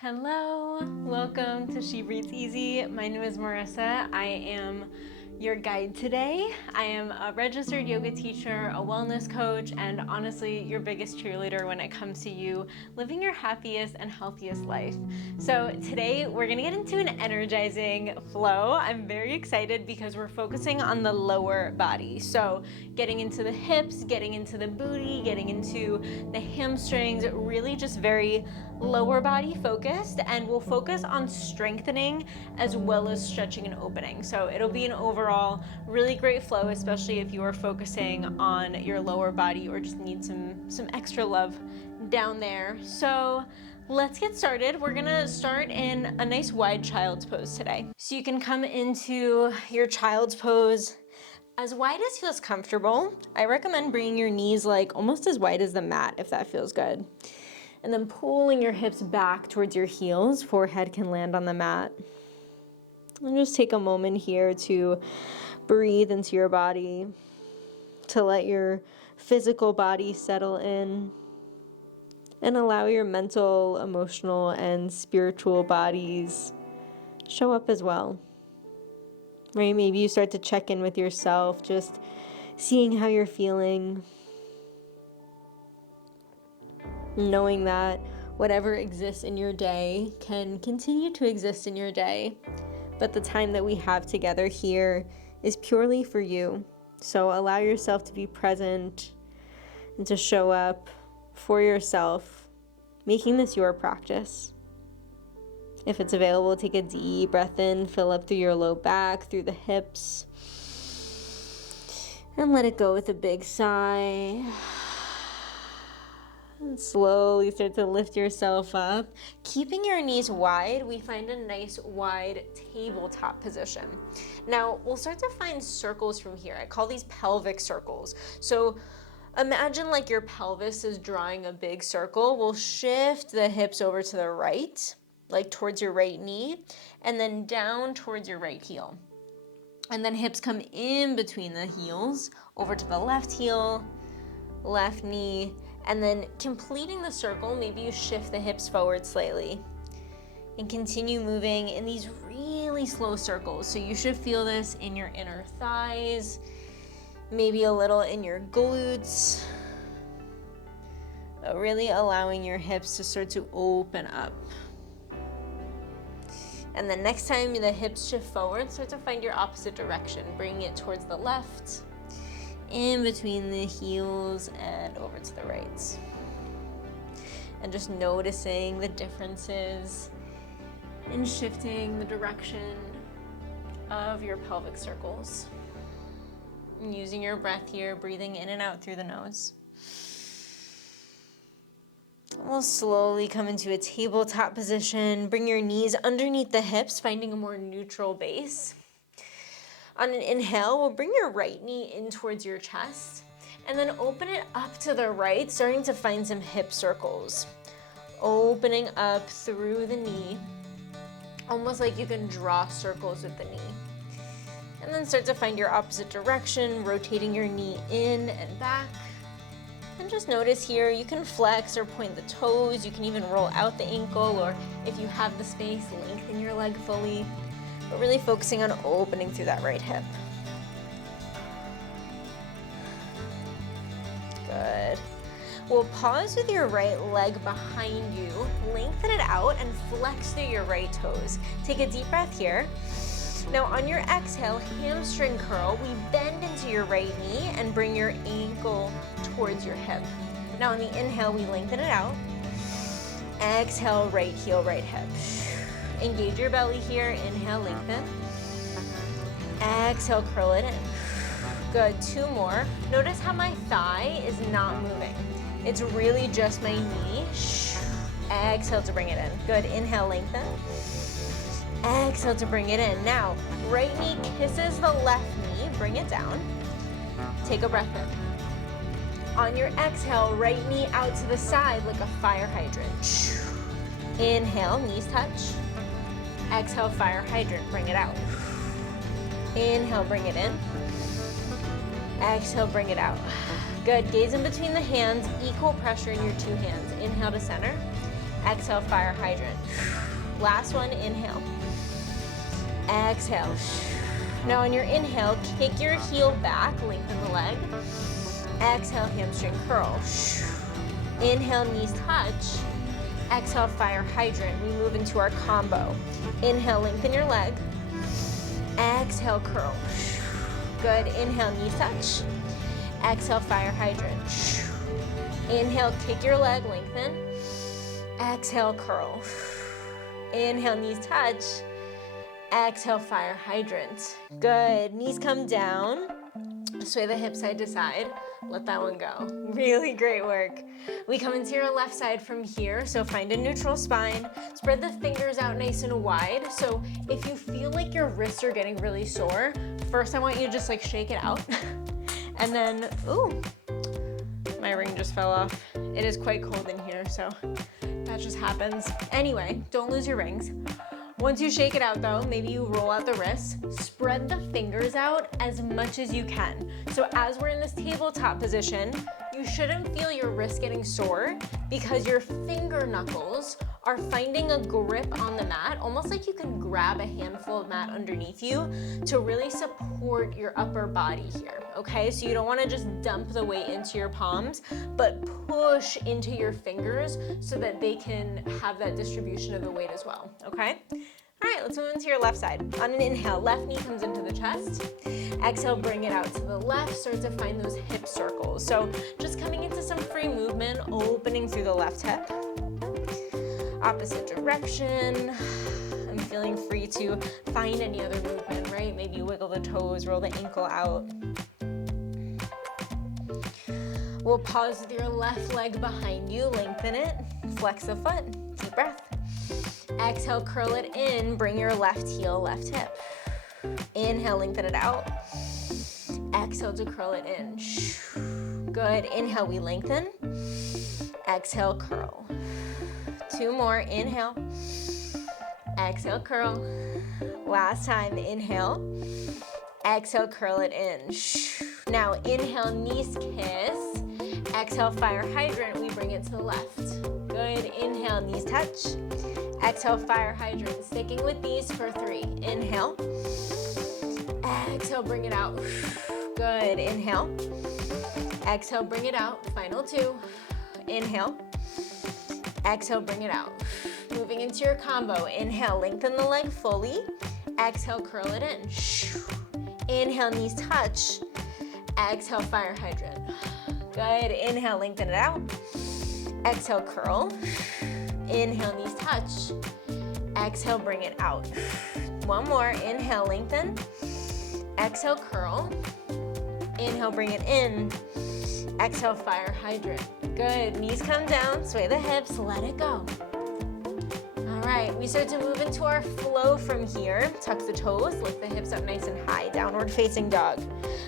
Hello, welcome to She Breathes Easy. My name is Marissa. I am your guide today. I am a registered yoga teacher, a wellness coach, and honestly, your biggest cheerleader when it comes to you living your happiest and healthiest life. So today we're gonna get into an energizing flow. I'm very excited because we're focusing on the lower body. So getting into the hips, getting into the booty, getting into the hamstrings, really just very lower body focused, and we'll focus on strengthening as well as stretching and opening. So it'll be an overall really great flow, especially if you are focusing on your lower body or just need some extra love down there. So let's get started. We're gonna start in a nice wide child's pose today. So you can come into your child's pose as wide as feels comfortable. I recommend bringing your knees like almost as wide as the mat if that feels good. And then pulling your hips back towards your heels, forehead can land on the mat. And just take a moment here to breathe into your body, to let your physical body settle in, and allow your mental, emotional, and spiritual bodies show up as well. Right? Maybe you start to check in with yourself, just seeing how you're feeling, knowing that whatever exists in your day can continue to exist in your day, but the time that we have together here is purely for you. So allow yourself to be present and to show up for yourself, making this your practice. If it's available, take a deep breath in, fill up through your low back, through the hips, and let it go with a big sigh. And slowly start to lift yourself up. Keeping your knees wide, we find a nice wide tabletop position. Now, we'll start to find circles from here. I call these pelvic circles. So imagine like your pelvis is drawing a big circle. We'll shift the hips over to the right, like towards your right knee, and then down towards your right heel. And then hips come in between the heels, over to the left heel, left knee, and then completing the circle, maybe you shift the hips forward slightly and continue moving in these really slow circles. So you should feel this in your inner thighs, maybe a little in your glutes, but really allowing your hips to start to open up. And then next time the hips shift forward, start to find your opposite direction, bringing it towards the left, in between the heels and over to the right. And just noticing the differences in shifting the direction of your pelvic circles. And using your breath here, breathing in and out through the nose. We'll slowly come into a tabletop position. Bring your knees underneath the hips, finding a more neutral base. On an inhale, we'll bring your right knee in towards your chest and then open it up to the right, starting to find some hip circles. Opening up through the knee, almost like you can draw circles with the knee. And then start to find your opposite direction, rotating your knee in and back. And just notice here, you can flex or point the toes, you can even roll out the ankle, or if you have the space, lengthen your leg fully. But really focusing on opening through that right hip. Good. We'll pause with your right leg behind you, lengthen it out, and flex through your right toes. Take a deep breath here. Now on your exhale, hamstring curl, we bend into your right knee and bring your ankle towards your hip. Now on the inhale, we lengthen it out. Exhale, right heel, right hip. Engage your belly here, inhale, lengthen. Exhale, curl it in. Good, 2 more. Notice how my thigh is not moving. It's really just my knee. Exhale to bring it in. Good, inhale, lengthen. Exhale to bring it in. Now, right knee kisses the left knee, bring it down. Take a breath in. On your exhale, right knee out to the side like a fire hydrant. Inhale, knees touch. Exhale, fire hydrant, bring it out. Inhale, bring it in. Exhale, bring it out. Good, gaze in between the hands, equal pressure in your 2 hands. Inhale to center. Exhale, fire hydrant. Last one, inhale. Exhale. Now on your inhale, kick your heel back, lengthen the leg. Exhale, hamstring curl. Inhale, knees touch. Exhale, fire hydrant. We move into our combo. Inhale, lengthen your leg. Exhale, curl. Good. Inhale, knees touch. Exhale, fire hydrant. Inhale, kick your leg, lengthen. Exhale, curl. Inhale, knees touch. Exhale, fire hydrant. Good. Knees come down. Sway the hips side to side. Let that one go. Really great work. We come into your left side from here, so find a neutral spine. Spread the fingers out nice and wide. So if you feel like your wrists are getting really sore, first I want you to just like shake it out. And then, ooh, my ring just fell off. It is quite cold in here, so that just happens. Anyway, don't lose your rings. Once you shake it out though, maybe you roll out the wrists, spread the fingers out as much as you can. So as we're in this tabletop position, you shouldn't feel your wrist getting sore because your finger knuckles are finding a grip on the mat, almost like you can grab a handful of mat underneath you to really support your upper body here, okay? So you don't wanna just dump the weight into your palms, but push into your fingers so that they can have that distribution of the weight as well, okay? All right, let's move into your left side. On an inhale, left knee comes into the chest. Exhale, bring it out to the left, start to find those hip circles. So just coming into some free movement, opening through the left hip. Opposite direction. I'm feeling free to find any other movement, right? Maybe wiggle the toes, roll the ankle out. We'll pause with your left leg behind you, lengthen it, flex the foot, deep breath. Exhale, curl it in, bring your left heel, left hip. Inhale, lengthen it out. Exhale to curl it in. Good, inhale, we lengthen. Exhale, curl. 2 more, inhale. Exhale, curl. Last time, inhale. Exhale, curl it in. Now inhale, knees kiss. Exhale, fire hydrant, we bring it to the left. Good, inhale, knees touch. Exhale, fire hydrant, sticking with these for 3. Inhale. Exhale, bring it out. Good, inhale. Exhale, bring it out. Final 2. Inhale. Exhale, bring it out. Moving into your combo. Inhale, lengthen the leg fully. Exhale, curl it in. Inhale, knees touch. Exhale, fire hydrant. Good, inhale, lengthen it out. Exhale, curl. Inhale, knees touch. Exhale, bring it out. 1 more, inhale, lengthen. Exhale, curl. Inhale, bring it in. Exhale, fire hydrant. Good, knees come down, sway the hips, let it go. All right, we start to move into our flow from here. Tuck the toes, lift the hips up nice and high, downward facing dog.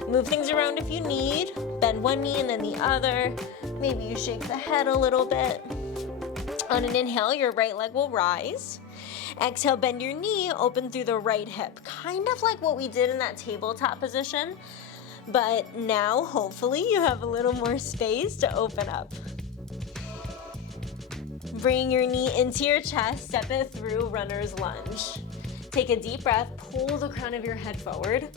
Move things around if you need. Bend one knee and then the other. Maybe you shake the head a little bit. On an inhale, your right leg will rise. Exhale, bend your knee, open through the right hip. Kind of like what we did in that tabletop position, but now hopefully you have a little more space to open up. Bring your knee into your chest, step it through, runner's lunge. Take a deep breath, pull the crown of your head forward.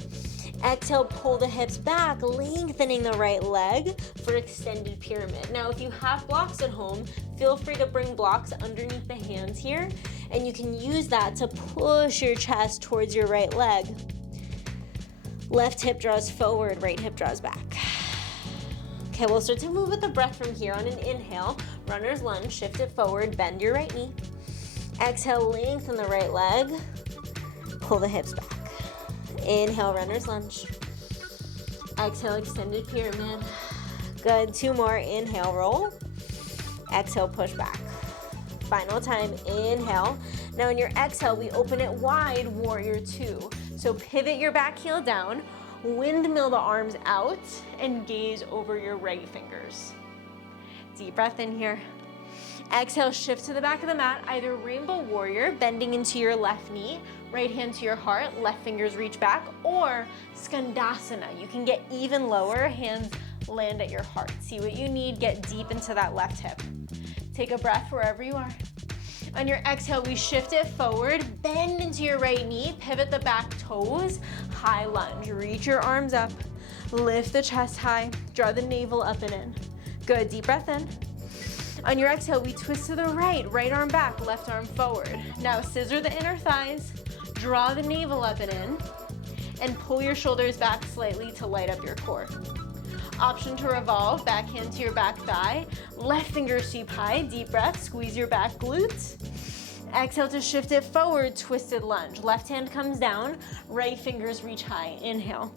Exhale, pull the hips back, lengthening the right leg for extended pyramid. Now, if you have blocks at home, feel free to bring blocks underneath the hands here, and you can use that to push your chest towards your right leg. Left hip draws forward, right hip draws back. Okay, we'll start to move with the breath from here. On an inhale, runner's lunge, shift it forward, bend your right knee. Exhale, lengthen the right leg, pull the hips back. Inhale, runner's lunge. Exhale, extended pyramid. Good, 2 more, inhale, roll. Exhale, push back. Final time, inhale. Now in your exhale, we open it wide, warrior 2. So pivot your back heel down, windmill the arms out, and gaze over your right fingers. Deep breath in here. Exhale, shift to the back of the mat, either rainbow warrior, bending into your left knee, right hand to your heart, left fingers reach back, or skandasana. You can get even lower, hands land at your heart. See what you need, get deep into that left hip. Take a breath wherever you are. On your exhale, we shift it forward, bend into your right knee, pivot the back toes, high lunge. Reach your arms up, lift the chest high, draw the navel up and in. Good, deep breath in. On your exhale, we twist to the right, right arm back, left arm forward. Now scissor the inner thighs, draw the navel up and in, and pull your shoulders back slightly to light up your core. Option to revolve, back hand to your back thigh, left finger sweep high, deep breath, squeeze your back glutes. Exhale to shift it forward, twisted lunge. Left hand comes down, right fingers reach high. Inhale.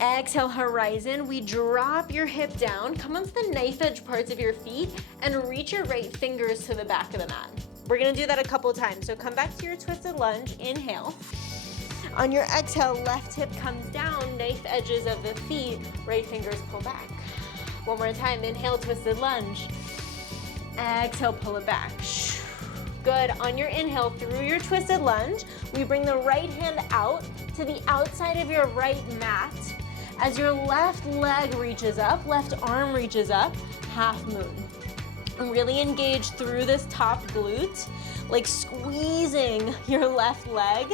Exhale, horizon. We drop your hip down, come onto the knife edge parts of your feet, and reach your right fingers to the back of the mat. We're gonna do that a couple times. So come back to your twisted lunge, inhale. On your exhale, left hip comes down, knife edges of the feet, right fingers pull back. One more time, inhale, twisted lunge. Exhale, pull it back. Good, on your inhale, through your twisted lunge, we bring the right hand out to the outside of your right mat. As your left leg reaches up, left arm reaches up, half moon. And really engage through this top glute, like squeezing your left leg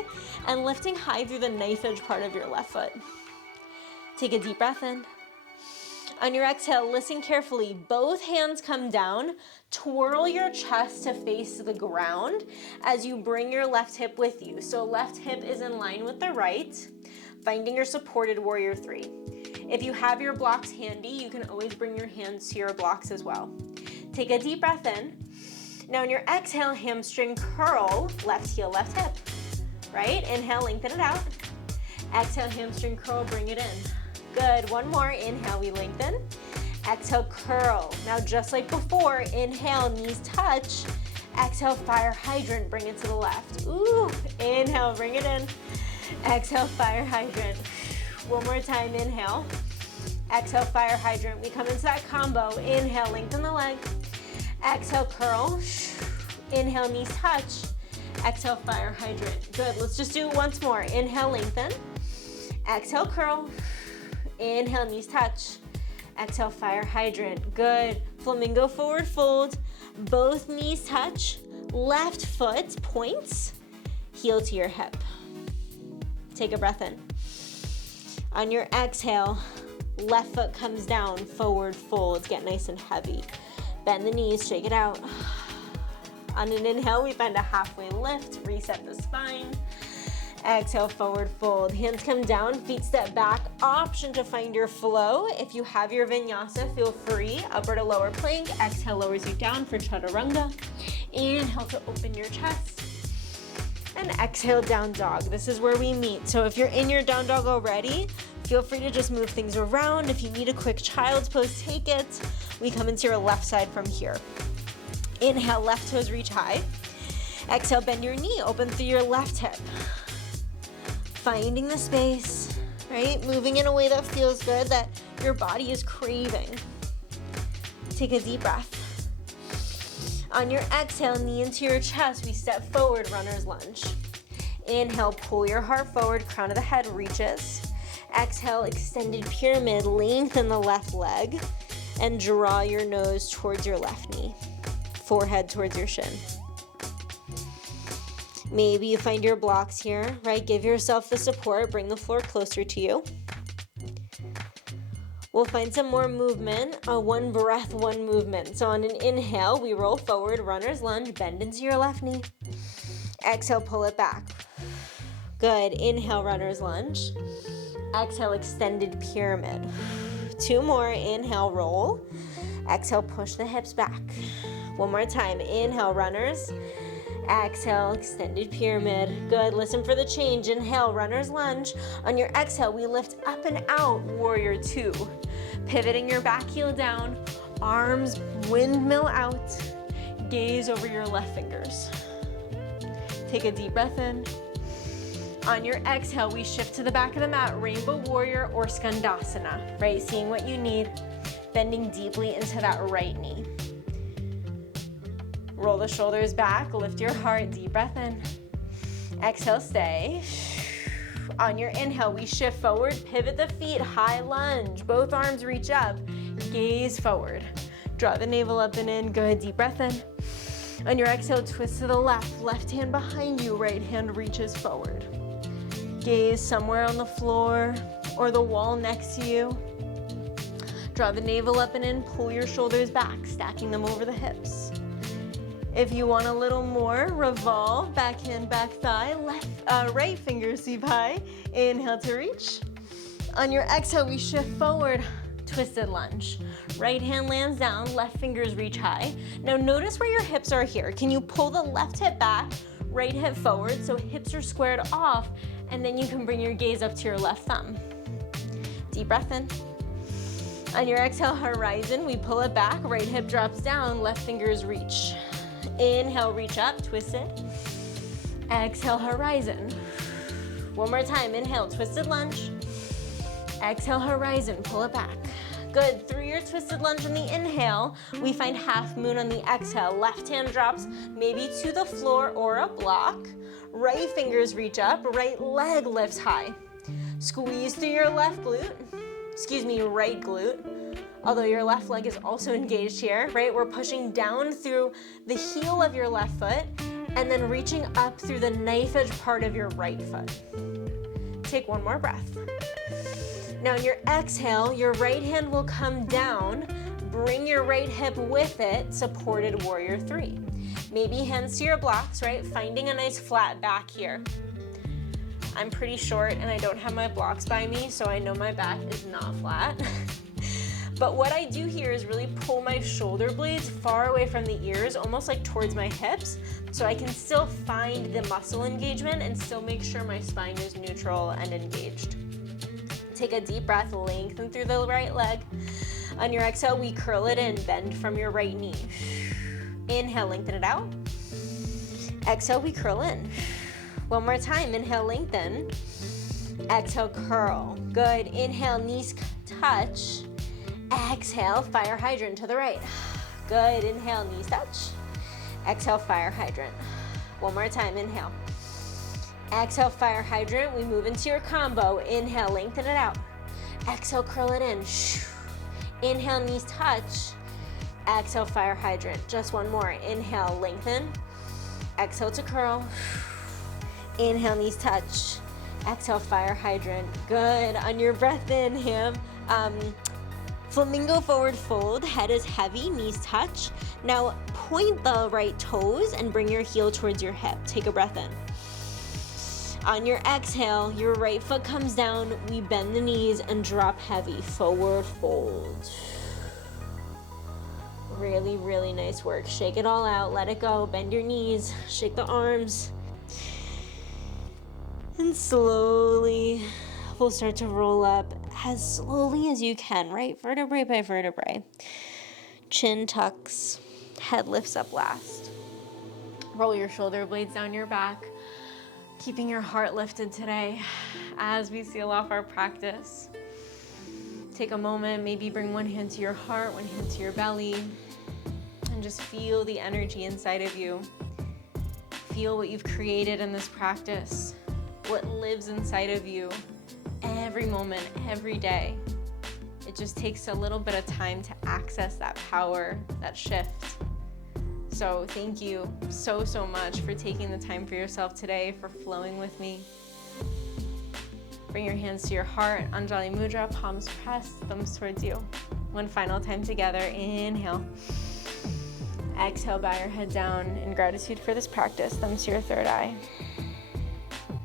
and lifting high through the knife edge part of your left foot. Take a deep breath in. On your exhale, listen carefully. Both hands come down. Twirl your chest to face the ground as you bring your left hip with you. So left hip is in line with the right, finding your supported warrior three. If you have your blocks handy, you can always bring your hands to your blocks as well. Take a deep breath in. Now on your exhale, hamstring curl, left heel, left hip. Right? Inhale, lengthen it out. Exhale, hamstring curl, bring it in. Good, one more. Inhale, we lengthen. Exhale, curl. Now just like before, inhale, knees touch. Exhale, fire hydrant, bring it to the left. Ooh, inhale, bring it in. Exhale, fire hydrant. One more time, inhale. Exhale, fire hydrant. We come into that combo. Inhale, lengthen the leg. Exhale, curl. Inhale, knees touch. Exhale, fire hydrant. Good, let's just do it once more. Inhale, lengthen. Exhale, curl. Inhale, knees touch. Exhale, fire hydrant. Good. Flamingo forward fold. Both knees touch. Left foot points. Heel to your hip. Take a breath in. On your exhale, left foot comes down, forward fold. Get nice and heavy. Bend the knees, shake it out. On an inhale, we find a halfway lift, reset the spine. Exhale, forward fold. Hands come down, feet step back. Option to find your flow. If you have your vinyasa, feel free. Upper to lower plank. Exhale, lowers you down for chaturanga. Inhale to open your chest. And exhale, down dog. This is where we meet. So if you're in your down dog already, feel free to just move things around. If you need a quick child's pose, take it. We come into your left side from here. Inhale, left toes reach high. Exhale, bend your knee, open through your left hip. Finding the space, right? Moving in a way that feels good, that your body is craving. Take a deep breath. On your exhale, knee into your chest, we step forward, runner's lunge. Inhale, pull your heart forward, crown of the head reaches. Exhale, extended pyramid, lengthen the left leg, and draw your nose towards your left knee. Forehead towards your shin. Maybe you find your blocks here, right? Give yourself the support, bring the floor closer to you. We'll find some more movement, one breath, one movement. So on an inhale, we roll forward, runner's lunge, bend into your left knee. Exhale, pull it back. Good, inhale, runner's lunge. Exhale, extended pyramid. Two more, inhale, roll. Exhale, push the hips back. One more time, inhale, runners. Exhale, extended pyramid. Good, listen for the change. Inhale, runner's lunge. On your exhale, we lift up and out, warrior two. Pivoting your back heel down, arms windmill out, gaze over your left fingers. Take a deep breath in. On your exhale, we shift to the back of the mat, rainbow warrior or skandasana, right? Seeing what you need, bending deeply into that right knee. Roll the shoulders back, lift your heart, deep breath in. Exhale, stay. On your inhale, we shift forward, pivot the feet, high lunge. Both arms reach up, gaze forward. Draw the navel up and in, good, deep breath in. On your exhale, twist to the left. Left hand behind you, right hand reaches forward. Gaze somewhere on the floor or the wall next to you. Draw the navel up and in, pull your shoulders back, stacking them over the hips. If you want a little more, revolve, back hand, back thigh, right finger sweep high. Inhale to reach. On your exhale, we shift forward, twisted lunge. Right hand lands down, left fingers reach high. Now notice where your hips are here. Can you pull the left hip back, right hip forward, so hips are squared off, and then you can bring your gaze up to your left thumb. Deep breath in. On your exhale, horizon, we pull it back, right hip drops down, left fingers reach. Inhale, reach up, twist it. Exhale, horizon. One more time, inhale, twisted lunge. Exhale, horizon, pull it back. Good, through your twisted lunge on the inhale, we find half moon on the exhale. Left hand drops maybe to the floor or a block. Right fingers reach up, right leg lifts high. Squeeze through your right glute. Although your left leg is also engaged here, right? We're pushing down through the heel of your left foot and then reaching up through the knife edge part of your right foot. Take one more breath. Now on your exhale, your right hand will come down, bring your right hip with it, supported warrior three. Maybe hands to your blocks, right? Finding a nice flat back here. I'm pretty short and I don't have my blocks by me, so I know my back is not flat. But what I do here is really pull my shoulder blades far away from the ears, almost like towards my hips, so I can still find the muscle engagement and still make sure my spine is neutral and engaged. Take a deep breath, lengthen through the right leg. On your exhale, we curl it in, bend from your right knee. Inhale, lengthen it out. Exhale, we curl in. One more time, inhale, lengthen. Exhale, curl. Good, inhale, knees touch. Exhale, fire hydrant to the right. Good, inhale, knees touch. Exhale, fire hydrant. One more time, inhale. Exhale, fire hydrant. We move into your combo. Inhale, lengthen it out. Exhale, curl it in. Inhale, knees touch. Exhale, fire hydrant. Just one more. Inhale, lengthen. Exhale to curl. Inhale, knees touch. Exhale, fire hydrant. Good. On your breath in, flamingo forward fold. Head is heavy, knees touch. Now point the right toes and bring your heel towards your hip. Take a breath in. On your exhale, your right foot comes down. We bend the knees and drop heavy. Forward fold. Really, really nice work. Shake it all out. Let it go. Bend your knees. Shake the arms. And slowly, we'll start to roll up as slowly as you can, right? Vertebrae by vertebrae. Chin tucks. Head lifts up last. Roll your shoulder blades down your back. Keeping your heart lifted today as we seal off our practice. Take a moment, maybe bring one hand to your heart, one hand to your belly, and just feel the energy inside of you. Feel what you've created in this practice, what lives inside of you every moment, every day. It just takes a little bit of time to access that power, that shift. So thank you so, so much for taking the time for yourself today, for flowing with me. Bring your hands to your heart, Anjali Mudra, palms pressed, thumbs towards you. One final time together, inhale. Exhale, bow your head down in gratitude for this practice, thumbs to your third eye.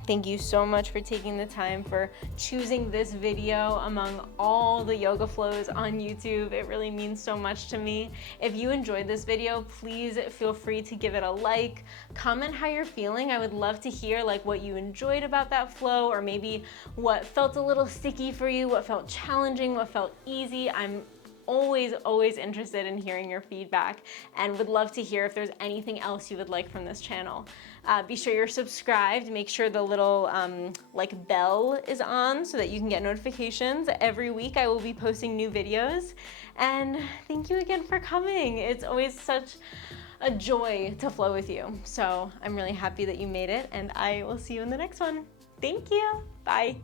Thank you so much for taking the time, for choosing this video among all the yoga flows on YouTube. It really means so much to me. If you enjoyed this video, please feel free to give it a like, comment how you're feeling. I would love to hear like what you enjoyed about that flow, or maybe what felt a little sticky for you, what felt challenging, what felt easy. I'm always interested in hearing your feedback and would love to hear if there's anything else you would like from this channel. Be sure you're subscribed. Make sure the little like bell is on so that you can get notifications. Every week I will be posting new videos. And thank you again for coming. It's always such a joy to flow with you. So I'm really happy that you made it, and I will see you in the next one. Thank you. Bye.